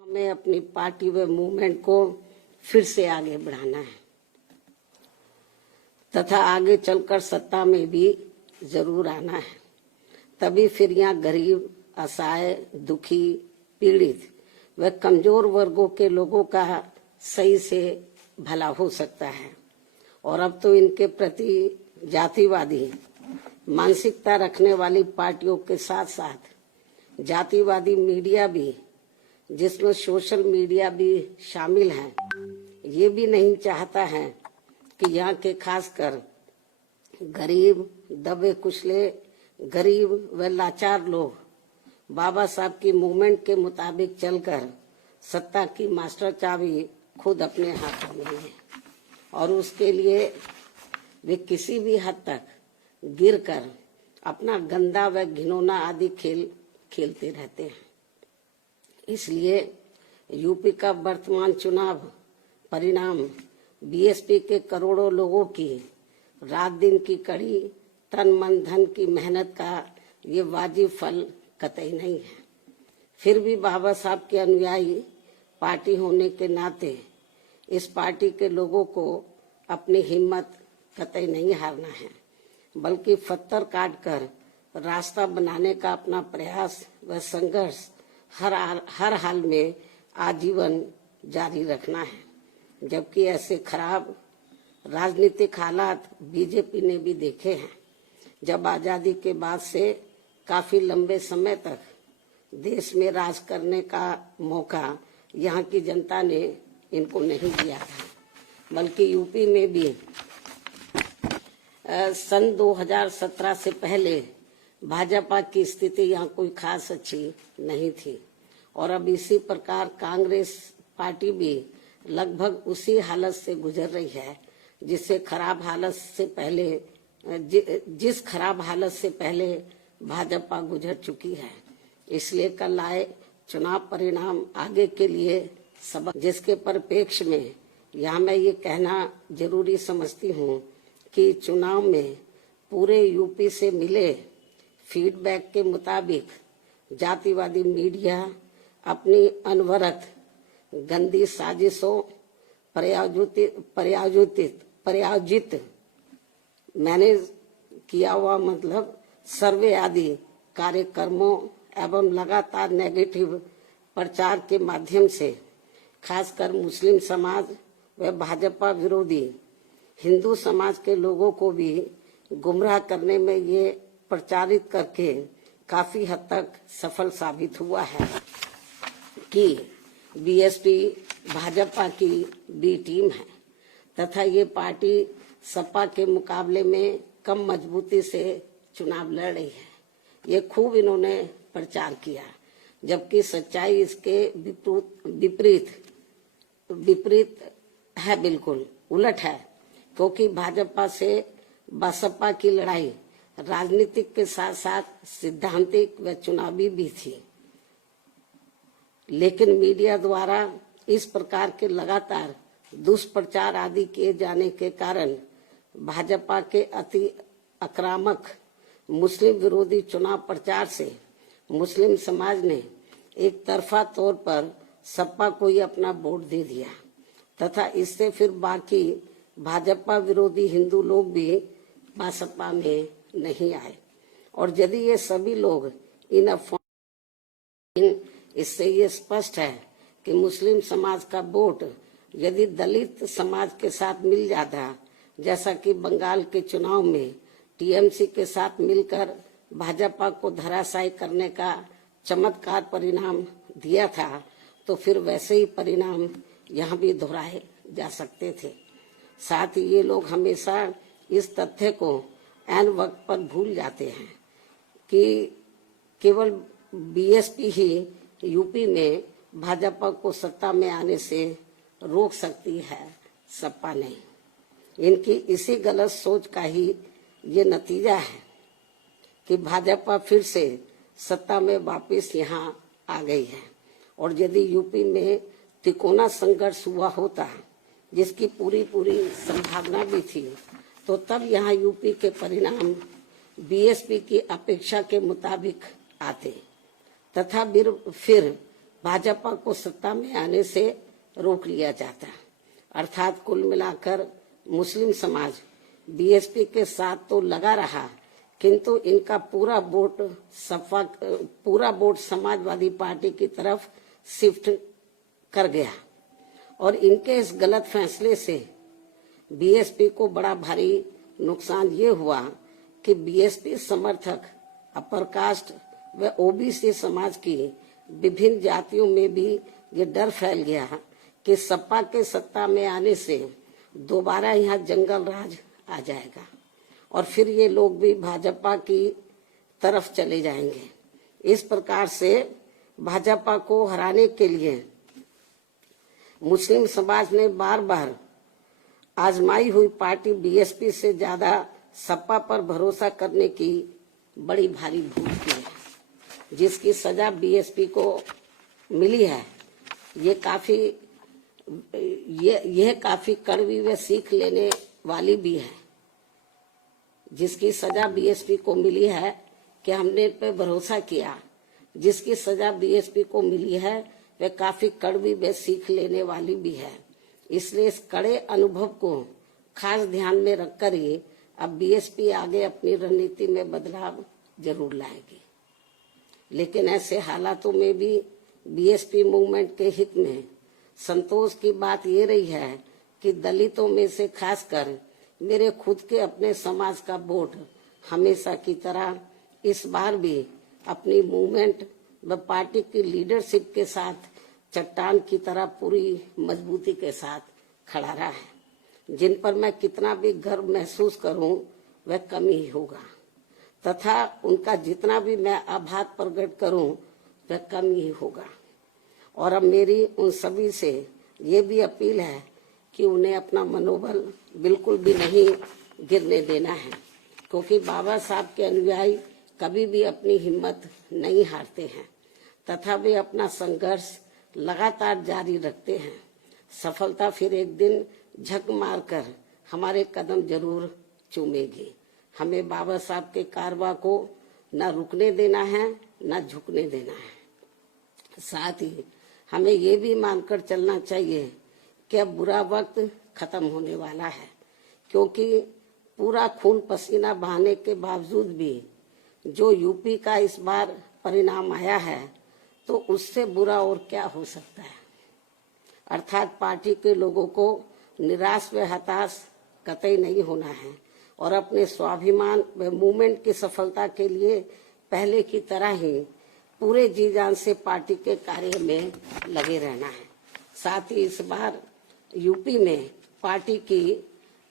हमें अपनी पार्टी व मूवमेंट को फिर से आगे बढ़ाना है तथा आगे चलकर सत्ता में भी जरूर आना है। तभी फिर यहाँ गरीब, असहाय, दुखी, पीड़ित व कमजोर वर्गों के लोगों का सही से भला हो सकता है। और अब तो इनके प्रति जातिवादी मानसिकता रखने वाली पार्टियों के साथ साथ जातिवादी मीडिया भी, जिसमें सोशल मीडिया भी शामिल है, ये भी नहीं चाहता है कि यहाँ के खासकर गरीब, दबे कुचले, गरीब व लाचार लोग बाबा साहब की मूवमेंट के मुताबिक चलकर सत्ता की मास्टर चाबी खुद अपने हाथों में है और उसके लिए वे किसी भी हद तक गिरकर अपना गंदा व घिनौना आदि खेल खेलते रहते हैं। इसलिए यूपी का वर्तमान चुनाव परिणाम बीएसपी के करोड़ों लोगों की रात दिन की कड़ी तन मन धन की मेहनत का ये वाजिब फल कतई नहीं है। फिर भी बाबा साहब के अनुयायी पार्टी होने के नाते इस पार्टी के लोगों को अपनी हिम्मत कतई नहीं हारना है, बल्कि पत्थर काट कर रास्ता बनाने का अपना प्रयास व संघर्ष हर हाल में आजीवन जारी रखना है। जबकि ऐसे खराब राजनीतिक हालात बीजेपी ने भी देखे हैं, जब आजादी के बाद से काफी लंबे समय तक देश में राज करने का मौका यहाँ की जनता ने इनको नहीं दिया था, बल्कि यूपी में भी सन 2017 से पहले भाजपा की स्थिति यहाँ कोई खास अच्छी नहीं थी। और अब इसी प्रकार कांग्रेस पार्टी भी लगभग उसी हालत से गुजर रही है जिस खराब हालत से पहले भाजपा गुजर चुकी है। इसलिए कल आए चुनाव परिणाम आगे के लिए सबक, जिसके परिप्रेक्ष्य में यहाँ मैं ये कहना जरूरी समझती हूँ कि चुनाव में पूरे यूपी से मिले फीडबैक के मुताबिक जातिवादी मीडिया अपनी अनवरत गंदी साजिशों प्रायोजित मैनेज किया हुआ मतलब सर्वे आदि कार्यक्रमों एवं लगातार नेगेटिव प्रचार के माध्यम से खासकर मुस्लिम समाज व भाजपा विरोधी हिंदू समाज के लोगों को भी गुमराह करने में ये प्रचारित करके काफी हद तक सफल साबित हुआ है कि बीएसपी भाजपा की बी टीम है तथा ये पार्टी सपा के मुकाबले में कम मजबूती से चुनाव लड़ रही है। ये खूब इन्होंने प्रचार किया, जबकि सच्चाई इसके विपरीत है, बिल्कुल उलट है। क्योंकि भाजपा से बसपा की लड़ाई राजनीतिक के साथ साथ सिद्धांतिक व चुनावी भी थी, लेकिन मीडिया द्वारा इस प्रकार के लगातार दुष्प्रचार आदि किए जाने के कारण भाजपा के अति आक्रामक मुस्लिम विरोधी चुनाव प्रचार से मुस्लिम समाज ने एक तरफा तौर पर सपा को ही अपना वोट दे दिया तथा इससे फिर बाकी भाजपा विरोधी हिंदू लोग भी बसपा में नहीं आए। और यदि ये सभी लोग इन अफवाह, इससे ये स्पष्ट है कि मुस्लिम समाज का वोट यदि दलित समाज के साथ मिल जाता, जैसा कि बंगाल के चुनाव में टीएमसी के साथ मिलकर भाजपा को धराशायी करने का चमत्कार परिणाम दिया था, तो फिर वैसे ही परिणाम यहाँ भी दोहराए जा सकते थे। साथ ही ये लोग हमेशा इस तथ्य को ऐन वक्त पर भूल जाते हैं कि केवल बीएसपी ही यूपी में भाजपा को सत्ता में आने से रोक सकती है, सपा नहीं। इनकी इसी गलत सोच का ही ये नतीजा है कि भाजपा फिर से सत्ता में वापस यहाँ आ गई है। और यदि यूपी में तिकोना संघर्ष हुआ होता, जिसकी पूरी संभावना भी थी, तो तब यहाँ यूपी के परिणाम बीएसपी की अपेक्षा के मुताबिक आते तथा फिर भाजपा को सत्ता में आने से रोक लिया जाता। अर्थात कुल मिलाकर मुस्लिम समाज बीएसपी के साथ तो लगा रहा, किंतु इनका पूरा वोट समाजवादी पार्टी की तरफ शिफ्ट कर गया। और इनके इस गलत फैसले से बीएसपी को बड़ा भारी नुकसान ये हुआ कि बीएसपी समर्थक अपर कास्ट व ओबीसी समाज की विभिन्न जातियों में भी ये डर फैल गया कि सपा के सत्ता में आने से दोबारा यहाँ जंगल राज आ जाएगा और फिर ये लोग भी भाजपा की तरफ चले जाएंगे। इस प्रकार से भाजपा को हराने के लिए मुस्लिम समाज ने बार बार आजमाई हुई पार्टी बीएसपी से ज्यादा सपा पर भरोसा करने की बड़ी भारी भूल की है, जिसकी सजा बीएसपी को मिली है। यह काफी कड़वी व सीख लेने वाली भी है। जिसकी सजा बीएसपी को मिली है कि हमने इन पे भरोसा किया, जिसकी सजा बीएसपी को मिली है वह काफी कड़वी व सीख लेने वाली भी है। इसलिए इस कड़े अनुभव को खास ध्यान में रखकर ही अब बीएसपी आगे अपनी रणनीति में बदलाव जरूर लाएगी। लेकिन ऐसे हालातों में भी बीएसपी मूवमेंट के हित में संतोष की बात ये रही है कि दलितों में से खासकर मेरे खुद के अपने समाज का वोट हमेशा की तरह इस बार भी अपनी मूवमेंट व पार्टी की लीडरशिप के साथ चट्टान की तरह पूरी मजबूती के साथ खड़ा रहा है। जिन पर मैं कितना भी गर्व महसूस करूं वह कम ही होगा तथा उनका जितना भी मैं आभार प्रकट करूं वह कम ही होगा। और अब मेरी उन सभी से ये भी अपील है कि उन्हें अपना मनोबल बिल्कुल भी नहीं गिरने देना है, क्योंकि बाबा साहब के अनुयायी कभी भी अपनी हिम्मत नहीं हारते हैं तथा वे अपना संघर्ष लगातार जारी रखते हैं। सफलता फिर एक दिन झक मारकर हमारे कदम जरूर चूमेगी। हमें बाबा साहब के कारवां को न रुकने देना है न झुकने देना है। साथ ही हमें ये भी मानकर चलना चाहिए कि अब बुरा वक्त खत्म होने वाला है, क्योंकि पूरा खून पसीना बहाने के बावजूद भी जो यूपी का इस बार परिणाम आया है तो उससे बुरा और क्या हो सकता है। अर्थात पार्टी के लोगों को निराश व हताश कतई नहीं होना है और अपने स्वाभिमान व मूवमेंट की सफलता के लिए पहले की तरह ही पूरे जी जान से पार्टी के कार्य में लगे रहना है। साथ ही इस बार यूपी में पार्टी की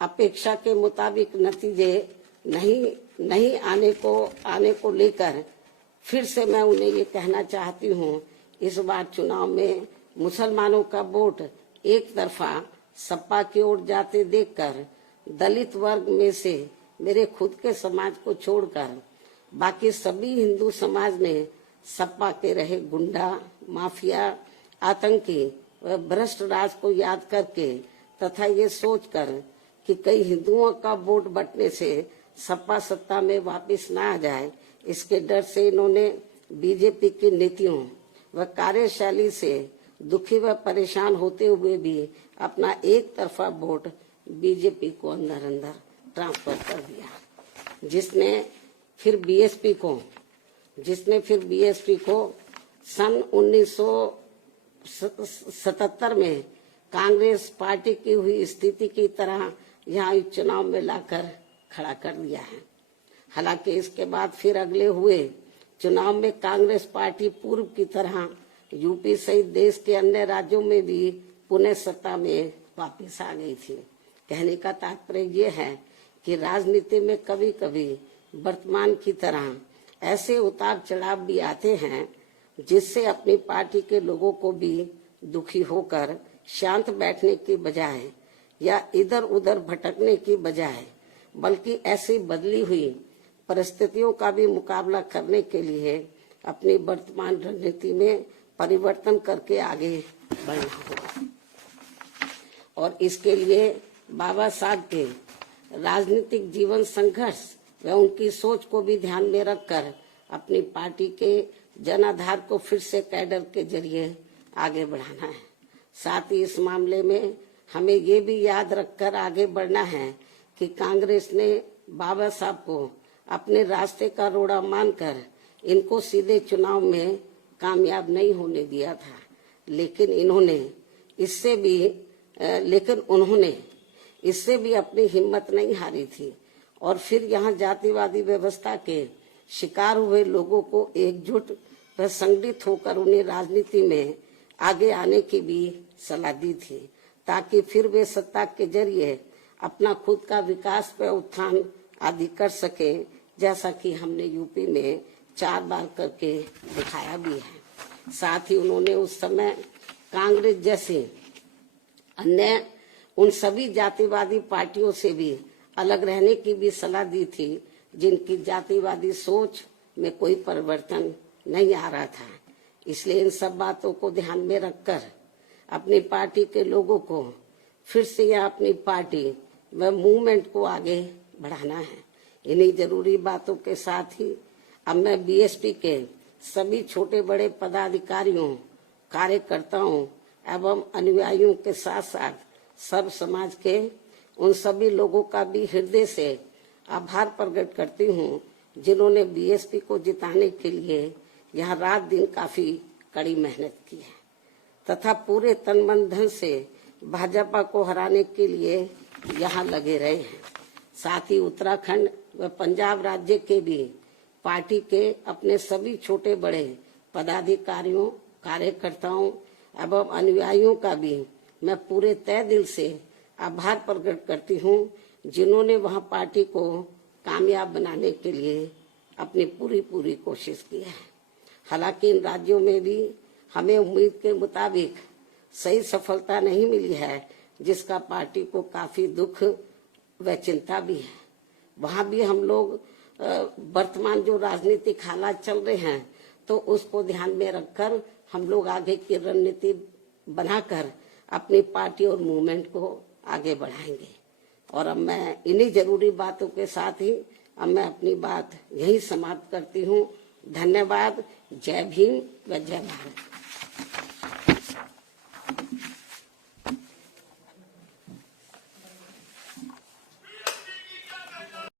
अपेक्षा के मुताबिक नतीजे नहीं आने को लेकर फिर से मैं उन्हें ये कहना चाहती हूँ, इस बार चुनाव में मुसलमानों का वोट एक तरफा सपा की ओर जाते देखकर दलित वर्ग में से मेरे खुद के समाज को छोड़कर बाकी सभी हिंदू समाज ने सपा के रहे गुंडा, माफिया, आतंकी व भ्रष्ट राज को याद करके तथा ये सोचकर कि कई हिंदुओं का वोट बंटने से सपा सत्ता में वापस न आ जाए, इसके डर से इन्होंने बीजेपी की नीतियों व कार्यशैली से दुखी व परेशान होते हुए भी अपना एक तरफा वोट बीजेपी को अंदर अंदर ट्रांसफर कर दिया, जिसने फिर बीएसपी को सन 1977 में कांग्रेस पार्टी की हुई स्थिति की तरह यहाँ चुनाव में लाकर खड़ा कर दिया है। हालांकि इसके बाद फिर अगले हुए चुनाव में कांग्रेस पार्टी पूर्व की तरह यूपी सहित देश के अन्य राज्यों में भी पुनः सत्ता में वापस आ गई थी। कहने का तात्पर्य ये है कि राजनीति में कभी कभी वर्तमान की तरह ऐसे उतार चढ़ाव भी आते हैं जिससे अपनी पार्टी के लोगों को भी दुखी होकर शांत बैठने की बजाय या इधर उधर भटकने की बजाय बल्कि ऐसी बदली हुई परिस्थितियों का भी मुकाबला करने के लिए अपनी वर्तमान रणनीति में परिवर्तन करके आगे बढ़ना होगा। और इसके लिए बाबा साहब के राजनीतिक जीवन संघर्ष व उनकी सोच को भी ध्यान में रखकर अपनी पार्टी के जनाधार को फिर से कैडर के जरिए आगे बढ़ाना है। साथ ही इस मामले में हमें ये भी याद रखकर आगे बढ़ना है कि कांग्रेस ने बाबा साहब को अपने रास्ते का रोड़ा मानकर इनको सीधे चुनाव में कामयाब नहीं होने दिया था, लेकिन उन्होंने इससे भी अपनी हिम्मत नहीं हारी थी और फिर यहाँ जातिवादी व्यवस्था के शिकार हुए लोगों को एकजुट व संगठित होकर उन्हें राजनीति में आगे आने की भी सलाह दी थी, ताकि फिर वे सत्ता के जरिए अपना खुद का विकास व उत्थान आदि कर सके, जैसा कि हमने यूपी में 4 बार करके दिखाया भी है। साथ ही उन्होंने उस समय कांग्रेस जैसी अन्य उन सभी जातिवादी पार्टियों से भी अलग रहने की भी सलाह दी थी जिनकी जातिवादी सोच में कोई परिवर्तन नहीं आ रहा था। इसलिए इन सब बातों को ध्यान में रखकर अपनी पार्टी के लोगों को फिर से यह अपनी पार्टी व मूवमेंट को आगे बढ़ाना है। इन्हीं जरूरी बातों के साथ ही अब मैं बीएसपी के सभी छोटे बड़े पदाधिकारियों, कार्यकर्ताओं एवं अनुयायियों के साथ साथ सब समाज के उन सभी लोगों का भी हृदय से आभार प्रकट करती हूँ जिन्होंने बीएसपी को जिताने के लिए यहाँ रात दिन काफी कड़ी मेहनत की है तथा पूरे तन मन धन से भाजपा को हराने के लिए यहाँ लगे रहे हैं। साथ ही उत्तराखंड व पंजाब राज्य के भी पार्टी के अपने सभी छोटे बड़े पदाधिकारियों, कार्यकर्ताओं एवं अनुयायियों का भी मैं पूरे तय दिल से आभार प्रकट करती हूँ जिन्होंने वहाँ पार्टी को कामयाब बनाने के लिए अपनी पूरी कोशिश की है। हालांकि इन राज्यों में भी हमें उम्मीद के मुताबिक सही सफलता नहीं मिली है, जिसका पार्टी को काफी दुख व चिंता भी है। वहाँ भी हम लोग वर्तमान जो राजनीतिक हालात चल रहे हैं तो उसको ध्यान में रखकर हम लोग आगे की रणनीति बनाकर अपनी पार्टी और मूवमेंट को आगे बढ़ाएंगे। और अब मैं इन्हीं जरूरी बातों के साथ ही अब मैं अपनी बात यही समाप्त करती हूँ। धन्यवाद। जय भीम व जय भारत।